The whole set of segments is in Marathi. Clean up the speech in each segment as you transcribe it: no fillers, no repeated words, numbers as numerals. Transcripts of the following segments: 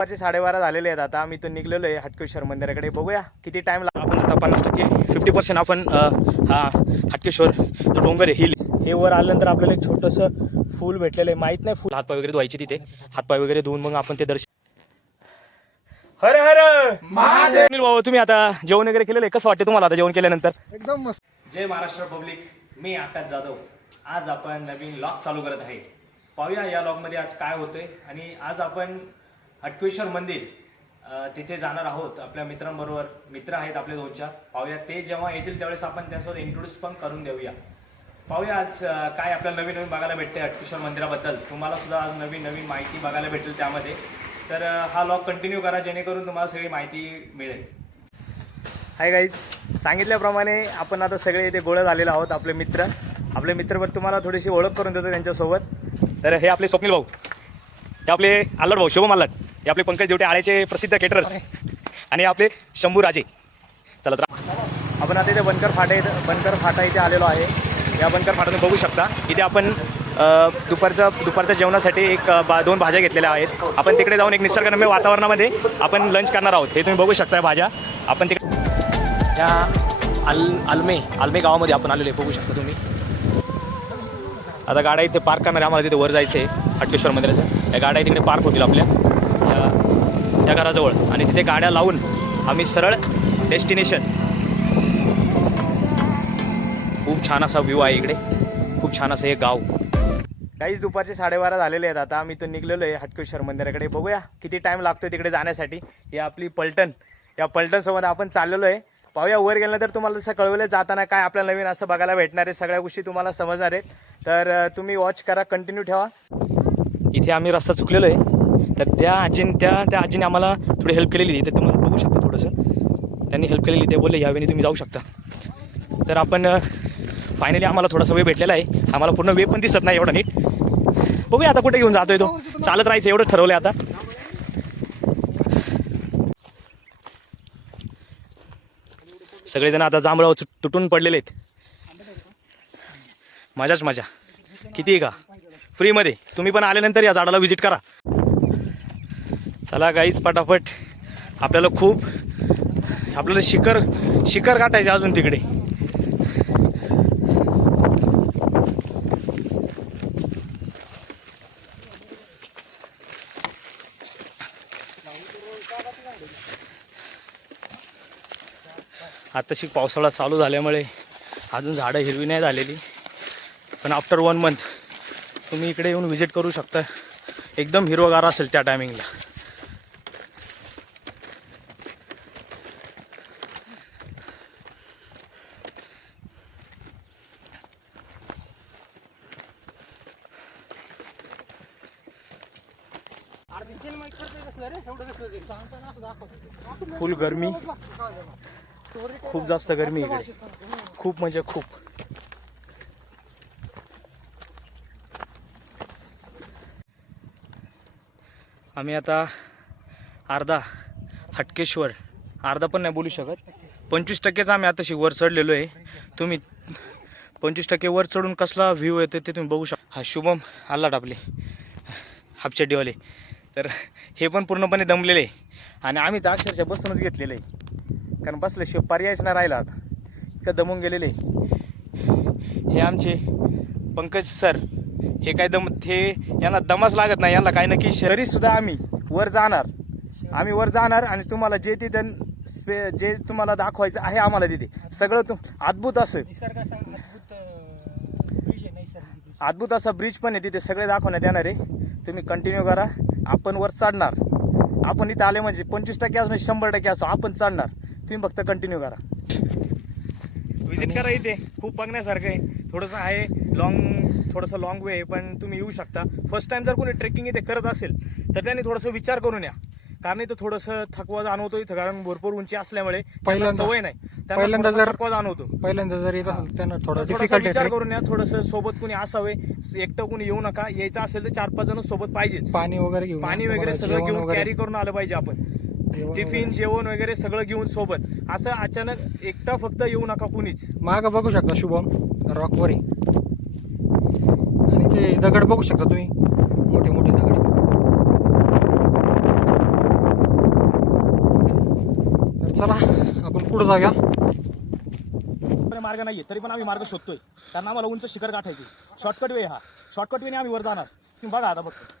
12:30 झालेले आहेत. आता आम्ही इथून निघलेलो आहे हटकेश्वर मंदिराकडे. बघूया किती टाइम लागतो. आपण आता 50% 50% आपण हा हटकेश्वर जो डोंगर आहे हिल हे वर आल्यानंतर आपल्याला एक छोटंसं फूल भेटलेलं आहे. माहीत नाही फूल हातपाय वगैरे धुवायचे तिथे. हातपाय वगैरे धुवून मग आपण ते दर्शन. हर हर महादेव. भाऊ तुम्ही आता जेवण वगैरे केलेलं आहे. कसं वाटतं तुम्हाला आता जेवण केल्यानंतर? एकदम मस्त. जय महाराष्ट्र पब्लिक, मी आकाश जाधव. आज आपण नवीन लॉग चालू करत आहे. पाहूया या लॉगमध्ये आज काय होतंय. आणि आज आपण हटकेश्वर मंदिर तिथे जाणार आहोत आपल्या मित्रांबरोबर. मित्र आहेत आपले 2-4. पाहूया ते जेव्हा येतील त्यावेळेस आपण त्यांच्यासोबत इंट्रोड्यूस पण करून देऊया. पाहूया आज काय आपल्याला नवीन नवीन बघायला भेटते हटकेश्वर मंदिराबद्दल. तुम्हाला सुद्धा आज नवीन नवीन माहिती बघायला भेटेल त्यामध्ये. तर हा लॉग कंटिन्यू करा जेणेकरून तुम्हाला सगळी माहिती मिळेल. हाय गाईज, सांगितल्याप्रमाणे आपण आता सगळे इथे गोळा झालेलो आहोत. आपले मित्रवर तुम्हाला थोडीशी ओळख करून देतो त्यांच्यासोबत. तर हे आपले स्वप्नील भाऊ, हे आपले आल्लड भाऊ शुभम आल्लड, हे आपले पंकज देवटे आळेचे प्रसिद्ध केटरर्स, आणि आपले शंभू राजे. चला तर आपण आता इथे बनकर फाटा इथे आलेलो आहे. या बनकर फाट्यातून बघू शकता इथे आपण दुपारच्या जेवणासाठी 2 भाज्या घेतलेल्या आहेत. आपण तिकडे जाऊन एक निसर्गरम्य वातावरणामध्ये आपण लंच करणार आहोत. हे तुम्ही बघू शकता भाज्या. आपण तिकडे त्या आलमे गावामध्ये आपण आलेले बघू शकता तुम्ही. आता गाड्या इथे पार्क करणार आहे. आम्हाला तिथे वर जायचं आहे हटकेश्वर मंदिराचं. या गाड्या तिकडे पार्क होतील आपल्या या घराजवळ, आणि तिथे गाड्या लावून आम्ही सरळ डेस्टिनेशन. खूप छान असा व्ह्यू आहे इकडे. खूप छान असं हे गाव. काहीच दुपारचे 12:30 झालेले आहेत. आता आम्ही इथून निघलेलो आहे हटकेश्वर मंदिराकडे. बघूया किती टाईम लागतोय तिकडे जाण्यासाठी. ही आपली पलटण, या पलटणसोबत आपण चाललेलो आहे. पाहूया वर गेल्यानंतर तुम्हाला जसं कळवलं जाताना काय आपल्याला नवीन असं बघायला भेटणार आहे. सगळ्या गोष्टी तुम्हाला समजणार आहेत. तर तुम्ही वॉच करा, कंटिन्यू ठेवा. इथे आम्ही रस्ता चुकलेलो आहे. तर त्या आजीने आम्हाला थोडी हेल्प केलेली. इथे तुम्हाला बघू शकता थोडंसं त्यांनी हेल्प केलेली. ते बोलले यावेळी तुम्ही जाऊ शकता. तर आपण फायनली आम्हाला थोडासा वे भेटलेला आहे. आम्हाला पूर्ण वे पण दिसत नाही एवढा नीट. बघूया आता कुठे घेऊन जातोय तो. चालत राहायचं एवढं ठरवलं आता. सगळेजण आता जांभळावर तुटून पडलेले आहेत. मजाच मजा. किती आहे का फ्रीमध्ये. तुम्ही पण आल्यानंतर या झाडाला व्हिजिट करा. चला गाईज पटापट. आपल्याला शिखर गाठायचे अजून तिकडे. आताशी पावसाळा चालू झाल्यामुळे अजून झाडं हिरवी नाही झालेली. पण आफ्टर 1 मंथ तुम्ही इकडे येऊन व्हिजिट करू शकता. एकदम हिरवगार असेल त्या टायमिंगला. फुल गरमी, खूप जास्त गरमी इकडे. खूप म्हणजे खूप. आम्ही आता हटकेश्वर अर्धा पण नाही बोलू शकत. 25%च आम्ही आताशी वर चढलेलो आहे. तुम्ही 25% वर चढून कसला व्ह्यू येतो ते तुम्ही बघू शकता. हा शुभम आल्लाड आपले हापचड्डीवाले. तर हे पण पूर्णपणे दमलेले आहे. आणि आम्ही तर अक्षरशः बसूनच घेतलेलं आहे, कारण बसल्याशिवाय पर्यायच नाही राहिला. आता इतकं दमून गेलेले. हे आमचे पंकज सर, हे काय यांना दमच लागत नाही. यांना काय नक्की तरीसुद्धा आम्ही वर जाणार आणि तुम्हाला जे तुम्हाला दाखवायचं आहे आम्हाला तिथे सगळं अद्भुत असा ब्रिज पण आहे तिथे. सगळे दाखवण्यात येणार आहे. तुम्ही कंटिन्यू करा. आपण वर चढणार. आपण इथं आले म्हणजे 25% असो 100% असो आपण चढणार. तुम्ही फक्त कंटिन्यू करा. व्हिजिट करा. इथे खूप बघण्यासारखं आहे. थोडंसं लॉंग वे आहे, पण तुम्ही येऊ शकता. फर्स्ट टाइम जर कोणी ट्रेकिंग इथे करत असेल तर त्यांनी थोडंसं विचार करून या, कारण इथं थोडंसं थकवा जाणवतो. इथं कारण भरपूर उंची असल्यामुळे सवय नाही. पहिल्यांदा थकवा जाणवतो. त्यांना थोडं विचार करून या. थोडंसं सोबत कोणी असावे. एकटं कोणी येऊ नका. यायचं असेल तर 4-5 जण सोबत पाहिजेच. पाणी वगैरे सगळं घेऊन कॅरी करून आलं पाहिजे आपण. टिफिन जेवण वगैरे सगळं घेऊन सोबत. असं अचानक एकटा फक्त येऊ नका कुणीच. माग बघू शकता शुभम रॉकवर आहे. आणि ते दगड बघू शकता तुम्ही, मोठे मोठे दगड. चला आपण पुढे जाऊया. मार्ग नाहीये तरी पण आम्ही मार्ग शोधतोय, कारण आम्हाला उंच शिखर गाठायची. शॉर्टकट वे हा, शॉर्टकट वेने आम्ही वर जाणार. तुम्ही बघा आता फक्त.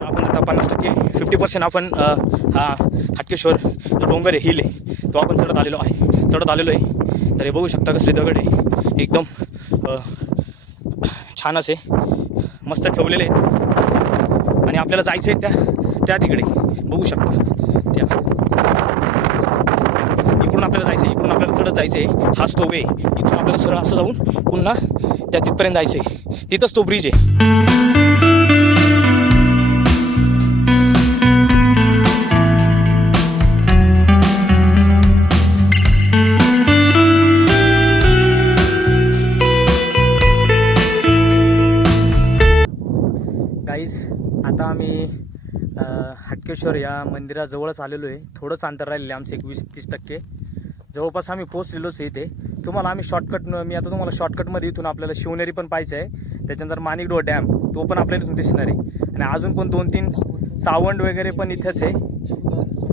आपण आता 50% 50% आपण हा हटकेश्वर जो डोंगर आहे हिल आहे तो आपण चढत आलेलो आहे. तर हे बघू शकता कसले दगड आहे, एकदम छान असे मस्त ठेवलेले आहेत. आणि आपल्याला जायचं आहे त्या तिकडे बघू शकता. त्या इकडून आपल्याला जायचं आहे, इकडून आपल्याला चढत जायचं आहे. हाच तो वे, इथून आपल्याला सरळ असं जाऊन पुन्हा त्या तिथपर्यंत जायचं आहे. तिथंच तो ब्रिज आहे. गाईज आता आम्ही हटकेश्वर या मंदिराजवळच आलेलो आहे. थोडंच अंतर राहिलेलं आहे आमचं, 20-30% जवळपास आम्ही पोहोचलेलोच आहे इथे. तुम्हाला आम्ही मी आता तुम्हाला शॉर्टकटमध्ये इथून आपल्याला शिवनेरी पण पाहायचं आहे. त्याच्यानंतर माणिकडोह डॅम तो पण आपल्याला इथून दिसणार आहे. आणि अजून पण 2-3 चावंड वगैरे पण इथेच आहे.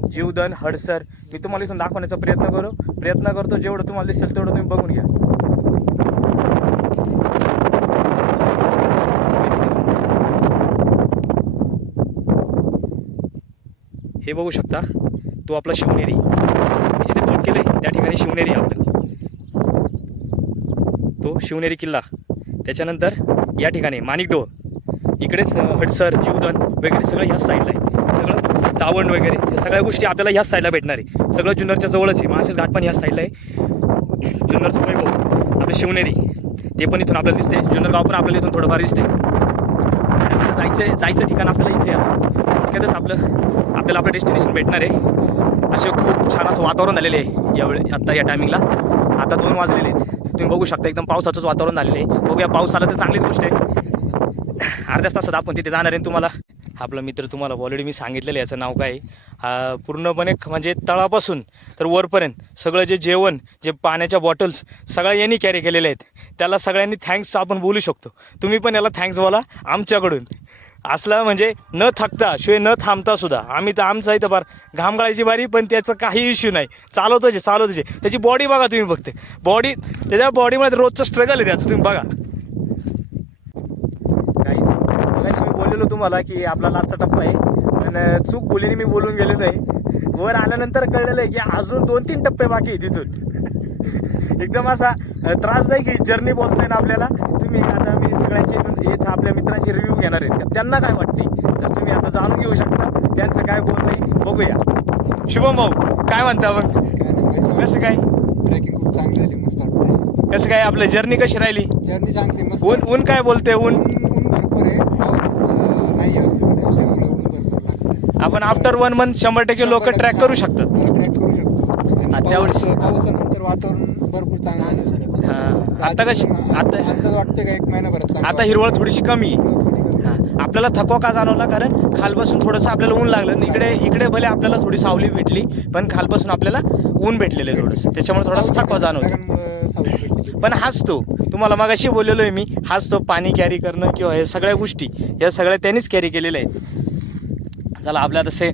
जीवदन, हडसर मी तुम्हाला इथून दाखवण्याचा प्रयत्न करतो. जेवढं तुम्हाला दिसेल तेवढं तुम्ही बघून घ्या. हे बघू शकता तो आपला शिवनेरी, जिथे बोट केलंय त्या ठिकाणी शिवनेरी आपलं, तो शिवनेरी किल्ला. त्याच्यानंतर या ठिकाणी माणिकडोह, इकडेच हडसर, जीवदन वगैरे सगळं ह्याच साईडला आहे. सगळं चावंड वगैरे हे सगळ्या गोष्टी आपल्याला ह्याच साईडला भेटणार आहे. सगळं जुन्नरच्या जवळच आहे. माळशेज घाट पण ह्याच साईडला आहे. जुन्नरचं वैभव आपलं शिवनेरी ते पण इथून आपल्याला दिसते. जुन्नर गाव पण आपल्याला इथून थोडंफार दिसते. जायचं ठिकाण आपल्याला इथे आहे. थोडक्यातच आपल्याला आपलं डेस्टिनेशन भेटणार आहे. असे खूप छान असं वातावरण झालेलं आहे यावेळी. आत्ता या टायमिंगला आता 2 वाजलेले आहेत. तुम्ही बघू शकता एकदम पावसाचंच वातावरण झालेलं आहे. बघूया, पाऊस आला तर चांगलीच गोष्ट आहे. अर्ध्या तासात आपण तिथे जाणार आहे. तुम्हाला आपला मित्र तुम्हाला ऑलरेडी मी सांगितलेलं आहे याचं नाव काय. पूर्णपणे म्हणजे तळापासून तर वरपर्यंत सगळं जे जेवण, जे पाण्याच्या बॉटल्स सगळ्या यांनी कॅरी केलेले आहेत. त्याला सगळ्यांनी थँक्स आपण बोलू शकतो. तुम्ही पण याला थँक्स बोला आमच्याकडून. असला म्हणजे न थकता शिवाय न थांबता सुद्धा आम्ही तर आमचं इथं बार घाम गाळायची बारी, पण त्याचं काही इश्यू नाही. चालवतोच. त्याची बॉडी बघा तुम्ही, फक्त बॉडी, त्याच्या बॉडीमध्ये रोजचं स्ट्रगल आहे त्याचं तुम्ही बघा. काहीच मगाशी मी बोललेलो तुम्हाला की आपला लास्टचा टप्पा आहे, पण चूक बोलीने मी बोलून गेलेलो आहे. वर आल्यानंतर कळलेलं आहे की अजून 2-3 टप्पे बाकी आहे तिथून. एकदम असा त्रासदायक जर्नी बोलताय ना आपल्याला. तुम्ही आता मी सगळ्यांची इथं आपल्या मित्रांची रिव्ह्यू घेणार आहेत, त्यांना काय वाटते तर तुम्ही आता जाणून घेऊ शकता. त्यांचं काय बोलणं बघूया. शुभम भाऊ काय म्हणता मग, कसं काय ट्रेकिंग खूप चांगली झाली, मस्त वाटतंय. कसं काय आपलं जर्नी कशी राहिली? जर्नी चांगली, मस्त. ऊन काय बोलते? ऊन भरपूर आहे, पाऊस नाही आहे. ऊन भरपूर लागतंय. आपण आफ्टर 1 मंथ 100% लोक ट्रॅक करू शकतात. ट्रॅक करू शकतो. त्यावेळेस पावसानंतर वातावरण भरपूर चांगलं झालं. आता कशी आता वाटतं का 1 महिनाभरात आता हिरवळ थोडीशी कमी आहे. आपल्याला थकवा का जाणवला, कारण खालपासून थोडंसं आपल्याला ऊन लागलं. इकडे भले आपल्याला थोडी सावली भेटली, पण खालपासून आपल्याला ऊन भेटलेलं आहे थोडंसं, त्याच्यामुळे थोडासा थकवा जाणवतो. पण हाच तो तुम्हाला मगाशी बोललेलो आहे मी, हाच तो पाणी कॅरी करणं किंवा हे सगळ्या गोष्टी या सगळ्या त्यांनीच कॅरी केलेल्या आहेत. चला आपल्या तसे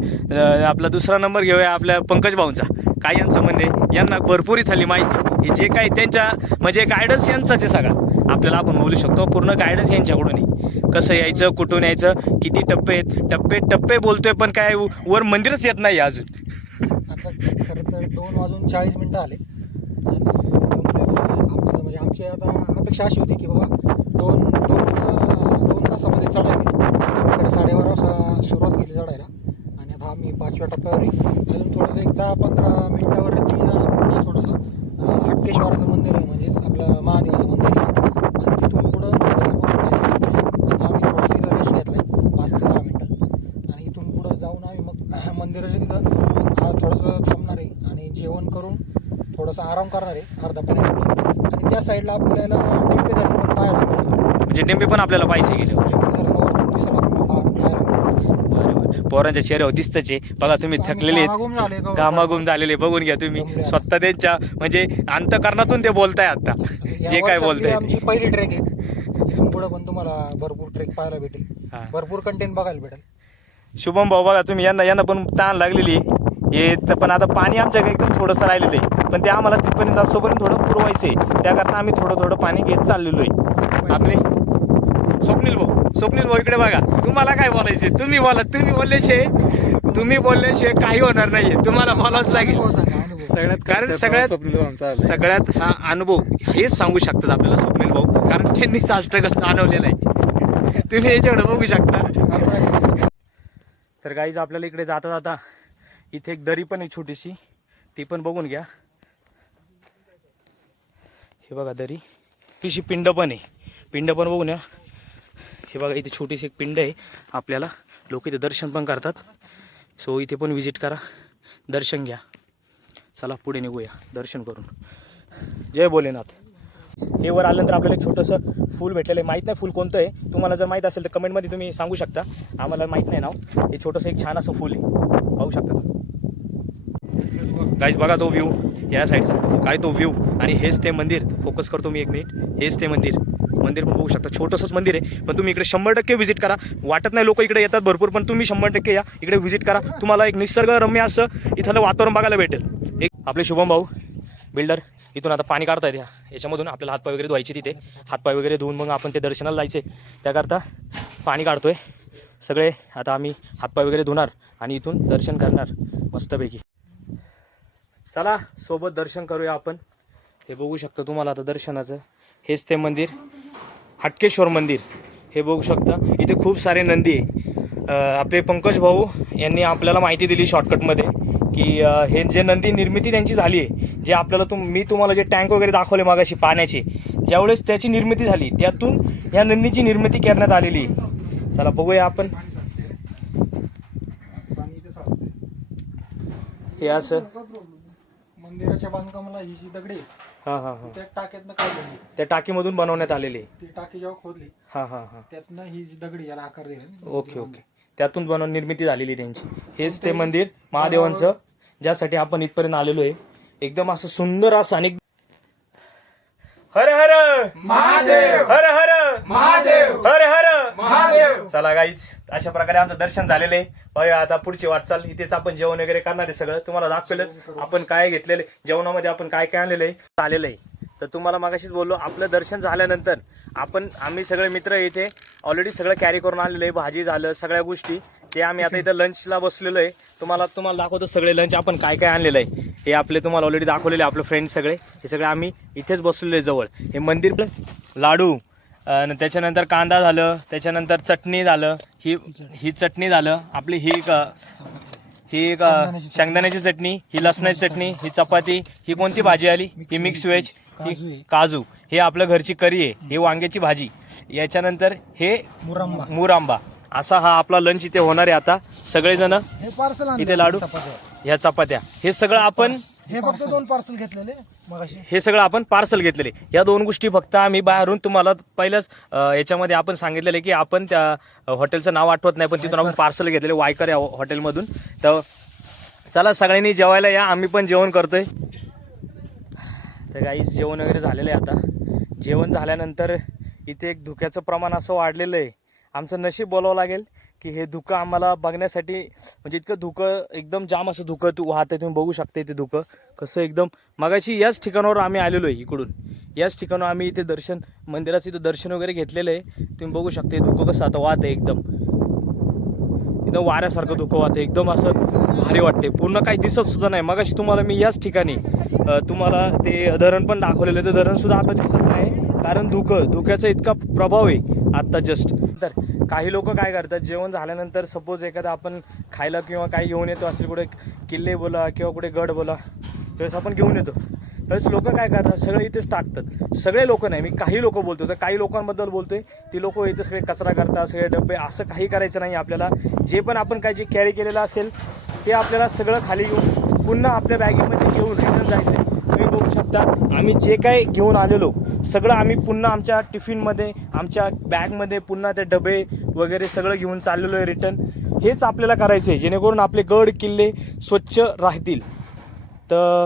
आपला दुसरा नंबर घेऊया आपल्या पंकज भाऊंचा. काय यांचं म्हणणे, यांना भरपूर इथली माहिती हे जे काही त्यांच्या म्हणजे गायडन्स यांचाच आहे सगळा. आपल्याला आपण बोलू शकतो पूर्ण गायडन्स यांच्याकडून आहे. कसं यायचं, कुठून यायचं, किती टप्पे आहेत, टप्पे बोलतोय पण काय वर मंदिरच येत नाही अजून. आता खरं तर 2:40 आले आणि आमचं म्हणजे आमची आता अपेक्षा अशी होती की बाबा 2 तासामध्ये चढावी. आम्ही खरं 12:30 वाजता सुरुवात केली चढायला आणि आता आम्ही 5व्या टप्प्यावर आहे. अजून थोडंसं 10-15 मिनिटावरती पुढं थोडंसं हटकेश्वराचं मंदिर आहे, म्हणजेच आपलं महादेवाचं मंदिर आहे. आणि तिथून पुढं थोडंसं आता आम्ही थोडंसं इथं रेस्ट घेतला आहे 5 ते 10 मिनटं. आणि इथून पुढं जाऊन आम्ही मग मंदिराच्या तिथं थोडंसं थांबणार आहे आणि जेवण करून थोडंसं आराम करणार आहे अर्धा पाण्यापुढे. आणि त्या साईडला आपल्याला टिंबे धरण पण पाहायला मिळेल. म्हणजे टिंबे पण आपल्याला पाहिजे गेले. टिंबे धरणावरून दिसेल आपल्याला पाहायला मिळेल. बरोबर, पोरांच्या चेहऱ्यावर दिसतच आहे बघा. तुम्ही थकलेले आहेत, घामाघूम झालेले बघून घ्या तुम्ही स्वतः. त्यांच्या म्हणजे अंतकरणातून ते बोलताय आता जे काय बोलताय. आमची पहिली ट्रेक आहे इथून पुढे पण तुम्हाला भरपूर ट्रेक पाहायला भेटेल, हा. भरपूर कंटेंट बघायला भेटेल. शुभम भाऊ बघा तुम्ही, यांना पण ताण लागलेली आहे. पण आता पाणी आमच्याकडे एकदम थोडंसं राहिलेलं आहे, पण ते आम्हाला तिथपर्यंत असोपर्यंत थोडं पुरवायचं आहे. त्याकरता आम्ही थोडं पाणी घेत चाललेलो आहे. आपले स्वप्नील भाऊ इकडे बघा, तुम्हाला काय बोलायचे तुम्ही बोला. तुम्ही बोलल्याशिवाय काही होणार नाहीये, तुम्हाला बोलावंच लागेल. कारण सगळ्यात हा अनुभव हेच सांगू शकतात आपल्याला स्वप्नील भाऊ, कारण त्यांनीच हा स्ट्रगल जाणवलेला आहे. तुम्ही याच्याकडे बघू शकता. तर गाईज आपल्याला इकडे जाता जाता इथे एक दरी पण आहे छोटीशी, ती पण बघून घ्या. हे बघा दरी, छोटीशी पिंड पण आहे, पिंड पण बघून घ्या. हे बघा इथे छोटीशी एक पिंड आहे. आपल्याला लोक इथे दर्शन पण करतात, सो इथे पण विजिट करा, दर्शन घ्या. चला पुढे निघूया दर्शन करून. जय भोलेनाथ. हे वर आल्यानंतर आपल्याला एक छोटंसं फूल भेटलेलं आहे. माहीत नाही फूल कोणतं आहे, तुम्हाला जर माहीत असेल तर कमेंटमध्ये तुम्ही सांगू शकता. आम्हाला माहीत नाही नाव. हे छोटंसं एक छान असं फूल आहे, पाहू शकता गाईज. बघा तो व्ह्यू या साईडचा, काय तो व्ह्यू. आणि हेच ते मंदिर, फोकस करतो मी एक मिनिट. हेच ते मंदिर पण बघू शकता. छोटंसंच मंदिर आहे, पण तुम्ही इकडे 100% व्हिजिट करा. वाटत नाही लोक इकडे येतात भरपूर, पण तुम्ही 100% या इकडे व्हिजिट करा. तुम्हाला एक निसर्गरम्य असं इथलं वातावरण बघायला भेटेल. एक आपले शुभम भाऊ बिल्डर इथून आता पाणी काढतायत याच्यामधून. आपल्याला हातपाय वगैरे धुवायचे, तिथे हातपाय वगैरे धुवून मग आपण ते दर्शनाला जायचे. त्याकरता पाणी काढतोय सगळे. आता आम्ही हातपाय वगैरे धुणार आणि इथून दर्शन करणार मस्तपैकी. चला सोबत दर्शन करूया आपण. हे बघू शकता तुम्हाला आता दर्शनाचं. हेच ते मंदिर, हटकेश्वर मंदिर. हे बघू शकता इथे खूप सारे नंदी आहे. आपले पंकज भाऊ यांनी आपल्याला माहिती दिली शॉर्टकटमध्ये की हे जे नंदी निर्मिती त्यांची झाली आहे, जे आपल्याला मी तुम्हाला जे टँक वगैरे दाखवले मागाशी पाण्याचे, ज्यावेळेस त्याची निर्मिती झाली त्यातून ह्या नंदीची निर्मिती करण्यात आलेली आहे. चला बघूया आपण. हे असं मंदिराच्या बांधकामाला ही जी दगडी हां त्या टाक्यातनं काढली, त्या टाकीमधून बनवण्यात आलेली. ती टाकी जेव्हा खोदली हां त्यातनं ही जी दगडी याला आकार दिला. ओके. त्यातून बनवून निर्मिती झालेली त्यांची. हेच ते मंदिर महादेवांचं, ज्यासाठी आपण इथपर्यंत आलेलो आहे. एकदम असं सुंदर असं. आणि हर हर महादेव, हर हर महादेव, हर हर महादेव. चला गाईच, अशा प्रकारे आमचं दर्शन झालेलं आहे. बघा आता पुढची वाटचाल. इथेच आपण जेवण वगैरे करणार आहे. सगळं तुम्हाला दाखवेलच आपण काय घेतलेलं जेवणामध्ये, आपण काय काय आणलेलं आहे, आलेलं आहे. तर तुम्हाला मागाशीच बोललो, आपलं दर्शन झाल्यानंतर आम्ही सगळे मित्र इथे ऑलरेडी सगळं कॅरी करून आलेलं आहे. भाजी झालं, सगळ्या गोष्टी. ते आम्ही आता इथं लंचला बसलेलो आहे. तुम्हाला दाखवतो सगळे लंच आपण काय काय आणलेलं आहे. हे आपले तुम्हाला ऑलरेडी दाखवलेले आपले फ्रेंड्स सगळे. हे सगळे आम्ही इथेच बसलेलो आहे जवळ. हे मंदिर, लाडू, त्याच्यानंतर कांदा झालं, त्याच्यानंतर चटणी झालं, ही चटणी झालं आपली, ही शेंगदाण्याची चटणी, ही लसणाची चटणी, ही चपाती, ही कोणती भाजी आली, ही मिक्स व्हेज, ही काजू, हे आपल्या घरची करी आहे, ही वांग्याची भाजी, याच्यानंतर हे मुरांबा. असा हा आपला लंच इथे होणार आहे. आता सगळेजण इथे लाडू, ह्या चपात्या, हे सगळं आपण फक्त 2 पार्सल घेतलेले मगाशी. हे सगळं आपण पार्सल घेतलेले. या 2 गोष्टी फक्त आम्ही बाहेरून तुम्हाला पहिलंच याच्यामध्ये आपण सांगितलेले की आपण त्या हॉटेलचं नाव आठवत नाही, पण तिथून आपण पार्सल घेतलेले वायकर या हॉटेलमधून. तर चला सगळ्यांनी जेवायला या, आम्ही पण जेवण करतोय. तर गाईस जेवण वगैरे झालेलं आहे. आता जेवण झाल्यानंतर इथे एक धुक्याचं प्रमाण असं वाढलेलं आहे. आमचं नशीब बोलावं लागेल की हे धुकं आम्हाला बघण्यासाठी, म्हणजे इतकं धुकं, एकदम जाम असं धुकं वाहतंय. तुम्ही बघू शकता इथे धुकं कसं एकदम. मगाशी याच ठिकाणावर आम्ही आलेलो आहे, इकडून याच ठिकाणावर आम्ही इथे मंदिराचं इथं दर्शन वगैरे घेतलेलं आहे. तुम्ही बघू शकता हे धुकं कसं आता वाहत आहे, एकदम वाऱ्यासारखं धुकं वाहतं. एकदम असं भारी वाटते, पूर्ण काही दिसत सुद्धा नाही. मगाशी तुम्हाला मी याच ठिकाणी तुम्हाला ते धरण पण दाखवलेलं आहे. ते धरण सुद्धा आता दिसत नाही, कारण धुक्याचा इतका प्रभाव आहे आत्ता जस्ट. तर काही लोक काय करतात, जेवण झाल्यानंतर सपोज एखादा आपण खायला किंवा काही घेऊन येतो असेल, कुठे किल्ले बोला किंवा कुठे गड बोला, त्यावेळेस आपण घेऊन येतो. त्यावेळेस लोक काय करतात, सगळे इथेच टाकतात. सगळे लोक नाही, मी काही लोक बोलतो, तर काही लोकांबद्दल बोलतोय. ती लोक इथे सगळे कचरा करतात, सगळे डबे. असं काही करायचं नाही आपल्याला. जे पण आपण काय जे कॅरी केलेलं असेल ते आपल्याला सगळं खाली घेऊन पुन्हा आपल्या बॅगेमध्ये घेऊन रिटर्न जायचं आहे. तुम्ही बघू शकता आम्ही जे काही घेऊन आलेलो सगळं आम्ही पुन्हा आमच्या टिफिनमध्ये, आमच्या बॅगमध्ये पुन्हा ते डबे वगैरे सगळं घेऊन चाललेलो आहे रिटर्न. हेच आपल्याला करायचं आहे, जेणेकरून आपले गड किल्ले स्वच्छ राहतील. तर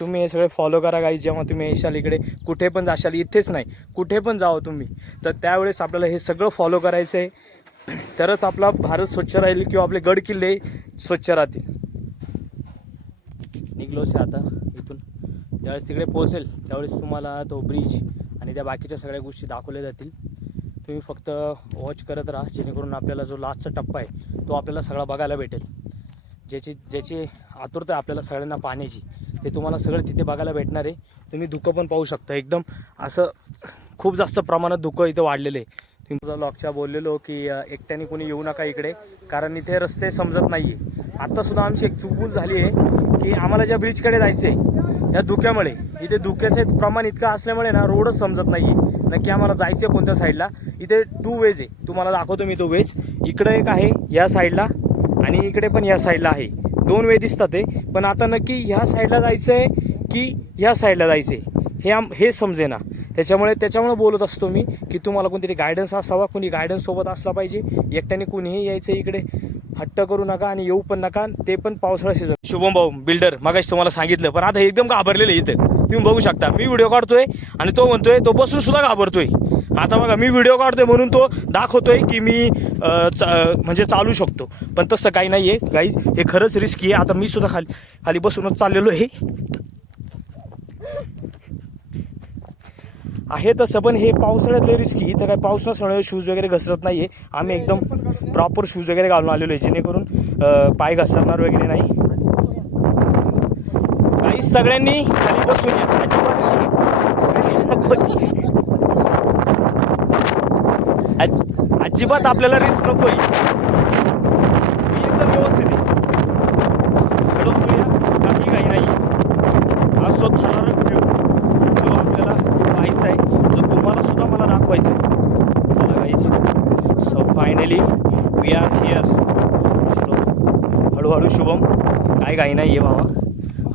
तुम्ही हे सगळे फॉलो करा गाईज. जेव्हा तुम्ही येशाल इकडे, कुठे पण जाशाल, इथेच नाही कुठे पण जावं तुम्ही, तर त्यावेळेस आपल्याला हे सगळं फॉलो करायचं आहे. तरच आपला भारत स्वच्छ राहील किंवा आपले गड किल्ले स्वच्छ राहतील. निघलोच आहे आता इथून. ज्यावेळेस तिकडे पोहोचेल त्यावेळेस तुम्हाला तो ब्रिज आणि त्या बाकीच्या सगळ्या गोष्टी दाखवल्या जातील. तुम्ही फक्त वॉच करत राहा, जेणेकरून आपल्याला जो लास्टचा टप्पा आहे तो आपल्याला सगळा बघायला भेटेल. ज्याची आतुरता आपल्याला सगळ्यांना पाहण्याची, ते तुम्हाला सगळं तिथे बघायला भेटणार आहे. तुम्ही धुकं पण पाहू शकता, एकदम असं खूप जास्त प्रमाणात धुकं इथे वाढलेलं आहे. तुम्ही लॉकच्या बोललेलो की एकट्याने कोणी येऊ नका इकडे, कारण इथे रस्ते समजत नाही आहे. आत्तासुद्धा आमची एक चूक झाली आहे की आम्हाला ज्या ब्रिजकडे जायचं आहे या धुक्यामुळे, इथे धुक्याचं प्रमाण इतकं असल्यामुळे ना रोडच समजत नाही आहे नक्की आम्हाला जायचं आहे कोणत्या साईडला. इथे 2 वेज आहे, तुम्हाला दाखवतो मी तो वेज. इकडे एक आहे या साईडला आणि इकडे पण या साईडला आहे. 2 वे दिसतात ते, पण आता नक्की ह्या साईडला जायचं आहे की ह्या साईडला जायचं आहे हे समजेना. त्याच्यामुळे बोलत असतो मी की तुम्हाला कोणतरी गायडन्स असावा, कोणी गायडन्स सोबत असला पाहिजे. एकट्याने कुणीही यायचं इकडे, हट्ट करू नका आणि येऊ पण नका, ते पण पावसाळा सीझन. शुभम भाऊ बिल्डर मगाशी तुम्हाला सांगितलं, पण आता एकदम घाबरलेलं इथं तुम्ही बघू शकता. मी व्हिडिओ काढतोय आणि तो म्हणतोय, तो बसून सुद्धा घाबरतोय. आता बघा मी व्हिडिओ काढतोय म्हणून तो दाखवतोय की मी म्हणजे चालू शकतो, पण तसं काही नाही आहे गाईज. हे खरंच रिस्की आहे. आता मी सुद्धा खाली बसूनच चाललेलो आहे तसं, पण हे पावसाळ्यातले रिस्की. इथं काय पाऊस नसल्यामुळे शूज वगैरे घसरत नाही आहे. आम्ही एकदम प्रॉपर शूज वगैरे घालून आलेलो आहे, जेणेकरून पाय घसरणार वगैरे नाही. काही सगळ्यांनी खाली बसून या, अजिबात आपल्याला रिस्क नको आहे. एकदम व्यवस्थित आहे, काही काही नाही. आज तो थरारक व्ह्यू जो आपल्याला पाहायचा आहे, जो तुम्हाला सुद्धा मला दाखवायचा आहे. चला guys, so finally we are here. चलो हळूहळू शुभम, काय काही नाही आहे बाबा,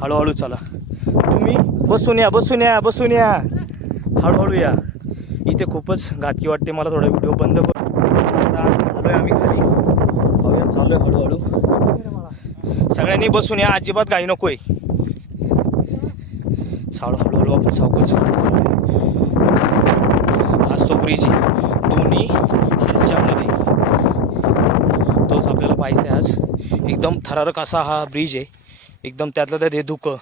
हळूहळू चला. तुम्ही बसून या हळूहळू या. इथे खूपच घातकी वाटते मला, थोडा व्हिडिओ बंद करू. आलोय आम्ही खाली, पाहूया, चालू आहे हळूहळू. सगळ्यांनी बसून या, अजिबात काही नकोय. हळूहळू आपण सावकाश. हाच तो ब्रिज आहे दोन्ही हिलच्या मध्ये, तोच आपल्याला पाहायचा आहे आज. एकदम थरारक असा हा ब्रिज आहे, एकदम त्यातलं त्यात हे धुकं,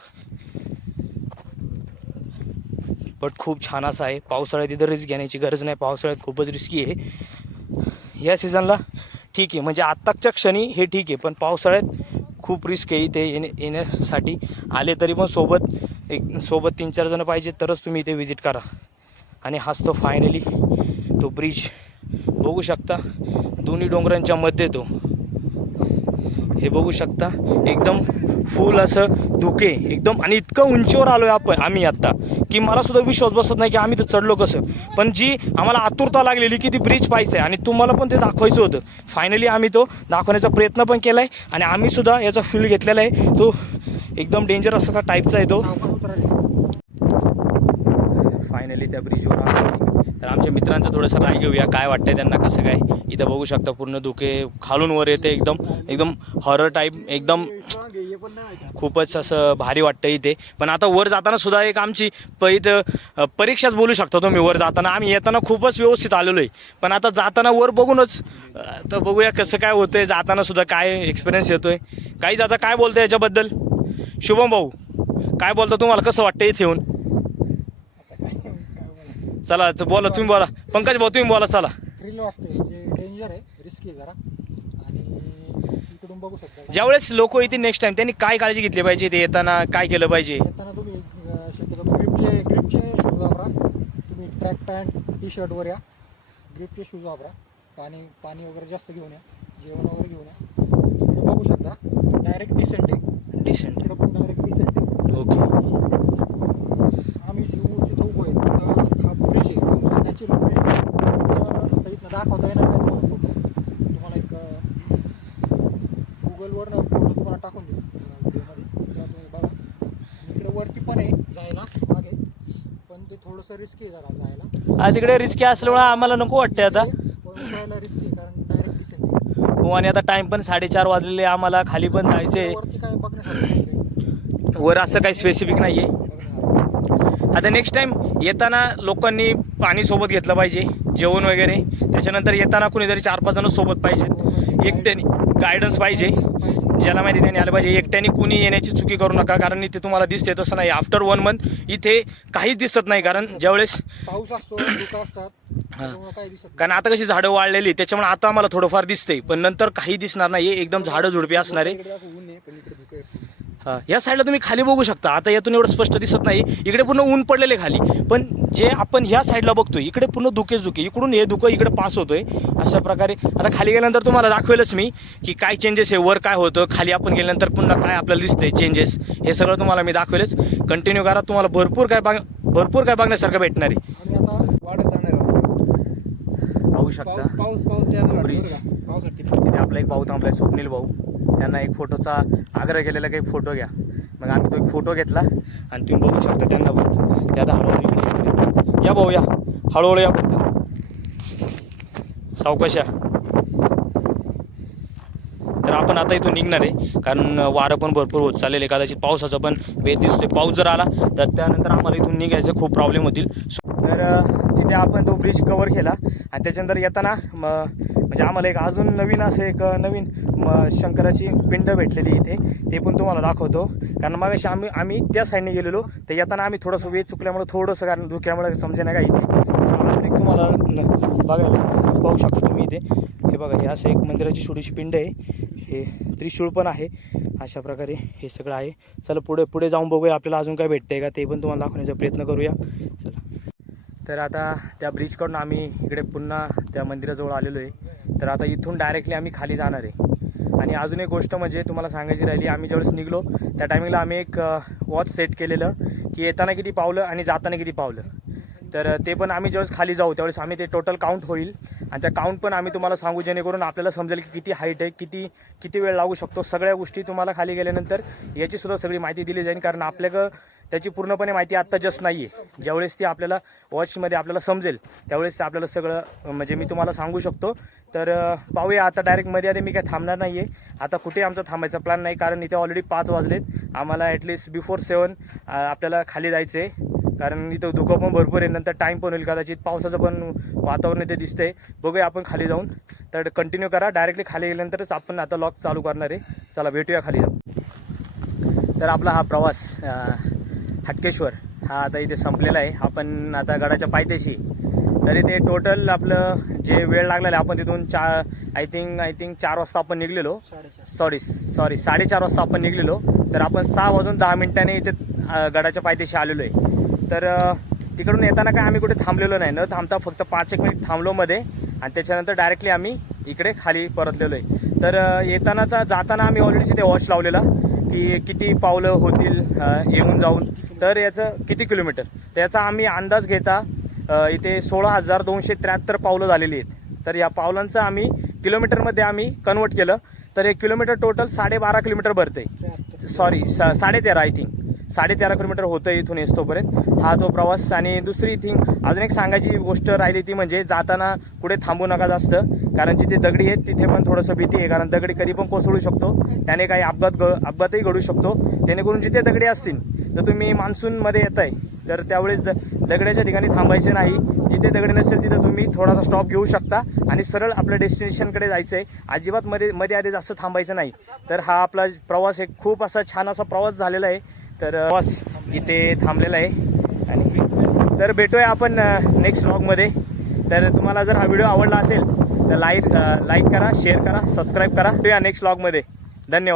बट खूप छान असा आहे. पावसाळ्यात इथं रिस्क घेण्याची गरज नाही, पावसाळ्यात खूपच रिस्की आहे. या सीझनला ठीक आहे, म्हणजे आत्ताच्या क्षणी हे ठीक आहे, पण पावसाळ्यात खूप रिस्क आहे इथे येण्यासाठी. आले तरी पण सोबत 3-4 जण पाहिजे, तरच तुम्ही इथे व्हिजिट करा. आणि हाच तो फायनली तो ब्रिज बघू शकता, दोन्ही डोंगरांच्या मध्ये तो, हे बघू शकता. एकदम फुल असं धुके एकदम, आणि इतकं उंचीवर आलोय आम्ही आत्ता की मला सुद्धा विश्वास बसत नाही की आम्ही तर चढलो कसं. पण जी आम्हाला आतुरता लागलेली की ती ब्रिज पाहायचं आहे आणि तुम्हाला पण ते दाखवायचं होतं, फायनली आम्ही तो दाखवण्याचा प्रयत्न पण केला आहे. आणि आम्ही सुद्धा याचा फील घेतलेला आहे. तो एकदम डेंजरस असा टाईपचा आहे तो. फायनली त्या ब्रिजवर आलो. तर आमच्या मित्रांचं थोडंसं राय घेऊया, काय वाटतंय त्यांना, कसं काय. इथं बघू शकता पूर्ण धुके खालून वर येते, एकदम हॉरर टाईप, एकदम खूपच असं भारी वाटतं इथे. पण आता वर जाताना सुद्धा एक आमची इथं परीक्षाच बोलू शकता तुम्ही. वर जाताना आम्ही येताना खूपच व्यवस्थित आलेलो आहे, पण आता जाताना वर बघूनच तर बघूया कसं काय होतंय. जाताना सुद्धा काय एक्सपिरियन्स येतोय. काहीच आता काय बोलतोय याच्याबद्दल शुभम भाऊ, काय बोलता, तुम्हाला कसं वाटतं इथे येऊन? चला बोला, तुम्ही बोला. पंकज भाऊ तुम्ही बोला. चला, थ्रिल वाटते, जे डेंजर आहे, रिस्की जरा. आणि इकडून बघू शकता, ज्यावेळेस लोक येतील नेक्स्ट टाइम त्यांनी काय काळजी घेतली पाहिजे, ते येताना काय केलं पाहिजे? येताना तुम्ही शक्यतो ग्रिपचे शूज वापरा. तुम्ही ट्रॅक पॅन्ट टी-शर्टवर या, ग्रिपचे शूज वापरा. पाणी वगैरे जास्त घेऊन या, जेवण वगैरे घेऊन या. इकडे बघू शकता डायरेक्ट डिसेंट आहे, इकडे पण डायरेक्ट डिसेंट आहे. ओके. आम्ही जिथं उभो आहे तिथं हा ब्रिज आहे, नॅचरल ब्रिज. इथं दाखवता येणार नाही तुम्हाला एक गुगलवर फोटो तुम्हाला टाकून देऊ व्हिडिओमध्ये, तेव्हा तुम्ही बघा. इकडे वरती पण आहे जायला मागे, पण ते थोडंसं रिस्की आहे जरा जायला. तिकडे रिस्की असल्यामुळे आम्हाला नको वाटते आता, पण जायला रिस्की आहे कारण डायरेक्ट डिसेंट आहे. हो. आणि आता टाइम पण 4:30 वाजलेले, आम्हाला खाली पण जायचे. वरती काय बघण्यासाठी वर असं काही स्पेसिफिक नाही आहे. आता नेक्स्ट टाइम येताना लोकांनी पाणी सोबत घेतलं पाहिजे, जेवण वगैरे. त्याच्यानंतर येताना कुणीतरी 4-5 जण सोबत पाहिजेत, एकट्याने गायडन्स पाहिजे, ज्याला माहिती त्याने आलं पाहिजे. एकट्याने कुणी येण्याची चुकी करू नका, कारण इथे तुम्हाला दिसते तसं नाही. आफ्टर 1 मंथ इथे काहीच दिसत नाही, कारण ज्यावेळेस पाऊस असतो, धुकं असतात, त्याच्यामुळे काही दिसत नाही. कारण आता कशी झाडं वाढलेली, त्याच्यामुळे आता आम्हाला थोडंफार दिसते, पण नंतर काही दिसणार नाही. एकदम झाडं झुडपी असणार आहे. इकडे दाखव, ऊन आहे, पण इकडे धुकं आहे. हा, या साईडला तुम्ही खाली बघू शकता. आता यातून एवढं स्पष्ट दिसत नाही, इकडे पूर्ण ऊन पडलेले खाली. पण जे आपण ह्या साईडला बघतोय इकडे पूर्ण धुकेच धुके, इकडून हे धुकं इकडे पास होतोय अशा प्रकारे. आता खाली गेल्यानंतर तुम्हाला दाखवेलच मी की काय चेंजेस आहे, वर काय होतं, खाली आपण गेल्यानंतर पुन्हा काय आपल्याला दिसतंय चेंजेस, हे सगळं तुम्हाला मी दाखवेलच. कंटिन्यू करा, तुम्हाला भरपूर काय बघण्यासारखं भेटणार आहे. आम्ही आता वाढत जाणार आहोत. पाहू शकता पाऊस यायला ब्रिज. लागला. पावसाची तिथे आपला एक भाऊ थांबलाय, स्वप्नील भाऊ. त्यांना एक फोटोचा आग्रह केलेला की एक फोटो घ्या. मग आम्ही तो एक फोटो घेतला आणि तुम्ही बघू शकता त्यांना पण. ते आता हळूहळू इकडे या भाऊ, या हळूहळू या, फक्त सावकाश या. तर आपण आता इथून निघणार आहे, कारण वारं पण भरपूर होत चाललेलं आहे. कदाचित पावसाचा पण वेध दिसतोय. पाऊस जर आला तर त्यानंतर आम्हाला इथून निघायचं खूप प्रॉब्लेम होतील. तर तिथे आपण तो ब्रिज कवर केला आणि त्याच्यानंतर येताना म्हणजे आम्हाला एक अजून नवीन असं एक नवीन शंकराची पिंड भेटलेली इथे, ते पण तुम्हाला दाखवतो. कारण मग आम्ही त्या साईडने गेलेलो, तर येताना आम्ही थोडंसं वेळ चुकल्यामुळे थोडंसं, कारण धुक्यामुळे समजे नाही का इथे. अजून एक तुम्हाला बघायला पाहू शकता तुम्ही इथे. हे बघा, हे असं एक मंदिराची छोटीशी पिंड आहे, हे त्रिशूळ पण आहे. अशा प्रकारे हे सगळं आहे. चला पुढे जाऊन बघूया आपल्याला अजून काय भेटतंय का, ते पण तुम्हाला दाखवण्याचा प्रयत्न करूया. चला. तर आता त्या ब्रिजकडून आम्ही इकडे पुन्हा त्या मंदिराजवळ आलेलो आहे. तर आता इथून डायरेक्टली आम्ही खाली जाणार आहे. आणि अजून एक गोष्ट म्हणजे तुम्हाला सांगायची राहिली, आम्ही ज्यावेळेस निघलो त्या टायमिंगला आम्ही एक वॉच सेट केलेलं की येताना किती पावलं आणि जाताना किती पावलं. तर ते पण आम्ही ज्यावेळेस खाली जाऊ त्यावेळेस आम्ही ते टोटल काउंट होईल आणि त्या काउंट पण आम्ही तुम्हाला सांगू, जेणेकरून आपल्याला समजेल की किती हाईट आहे, किती वेळ लागू शकतो. सगळ्या गोष्टी तुम्हाला खाली गेल्यानंतर याचीसुद्धा सगळी माहिती दिली जाईल, कारण आपल्याकडं त्याची पूर्णपणे माहिती आत्ता जस्ट नाही आहे. ज्यावेळेस ती आपल्याला वॉचमध्ये आपल्याला समजेल त्यावेळेस ते आपल्याला सगळं म्हणजे मी तुम्हाला सांगू शकतो. तर पाहूया आता डायरेक्ट मध्ये मी काय थांबणार नाही आहे. आता कुठे आमचा थांबायचा प्लॅन नाही, कारण इथे ऑलरेडी 5 वाजलेत. आम्हाला ॲटलिस्ट बिफोर 7 आपल्याला खाली जायचं आहे, कारण इथं धुकं पण भरपूर आहे. नंतर टाईम पण होईल, कदाचित पावसाचं पण वातावरण इथे दिसतंय. बघूया आपण खाली जाऊन. तर कंटिन्यू करा, डायरेक्टली खाली गेल्यानंतरच आपण आता लॉक चालू करणार आहे. चला भेटूया खाली जाऊन. तर आपला हा प्रवास हटकेश्वर हा आता इथे संपलेला आहे. आपण आता गडाच्या पायथ्याशी. तरी ते टोटल आपलं जे वेळ लागलेला आहे, आपण तिथून आय थिंक 4 वाजता आपण निघलेलो. सॉरी 4:30 वाजता आपण निघलेलो. तर आपण 6:10 इथे गडाच्या पायथ्याशी आलेलो आहे. तर तिकडून येताना काय आम्ही कुठे थांबलेलो नाही, न थांबता फक्त 5-1 मिनिट थांबलो मध्ये आणि त्याच्यानंतर डायरेक्टली आम्ही इकडे खाली परतलेलो आहे. तर जाताना आम्ही ऑलरेडी तिथे वॉच लावलेला की किती पावलं होतील येऊन जाऊन, तर याचं किती किलोमीटर, तर याचा आम्ही अंदाज घेता इथे 16,273 पावलं झालेली आहेत. तर या पावलांचं आम्ही किलोमीटरमध्ये आम्ही कन्वर्ट केलं तर 1 किलोमीटर टोटल 12.5 किलोमीटर भरते. सॉरी 13.5 आय थिंक 13.5 किलोमीटर होतं इथून येतोपर्यंत हा तो प्रवास. आणि दुसरी थिंग अजून एक सांगायची गोष्ट राहिली ती म्हणजे जाताना कुठे थांबू नका जास्त, कारण जिथे दगडी आहेत तिथे पण थोडंसं भीती आहे, कारण दगडी कधी पण कोसळू शकतो, त्याने काही अपघातही घडू शकतो. जेणेकरून जिथे दगडी असतील तर तुम्ही मान्सूनमध्ये येत आहे तर त्यावेळेस दगडाच्या ठिकाणी थांबायचे नाही. जिथे दगडी नसेल तिथं तुम्ही थोडासा स्टॉप घेऊ शकता आणि सरळ आपल्या डेस्टिनेशनकडे जायचं आहे. अजिबात मध्ये आधी जास्त थांबायचं नाही. तर हा आपला प्रवास एक खूप असा छान असा प्रवास झालेला आहे. तर प्रवास इथे थांबलेला आहे आणि तर भेटूया आपण नेक्स्ट व्लॉगमध्ये. तर तुम्हाला जर हा व्हिडिओ आवडला असेल तर लाईक करा, शेअर करा, सबस्क्राईब करा. भेटूया नेक्स्ट व्लॉगमध्ये. धन्यवाद.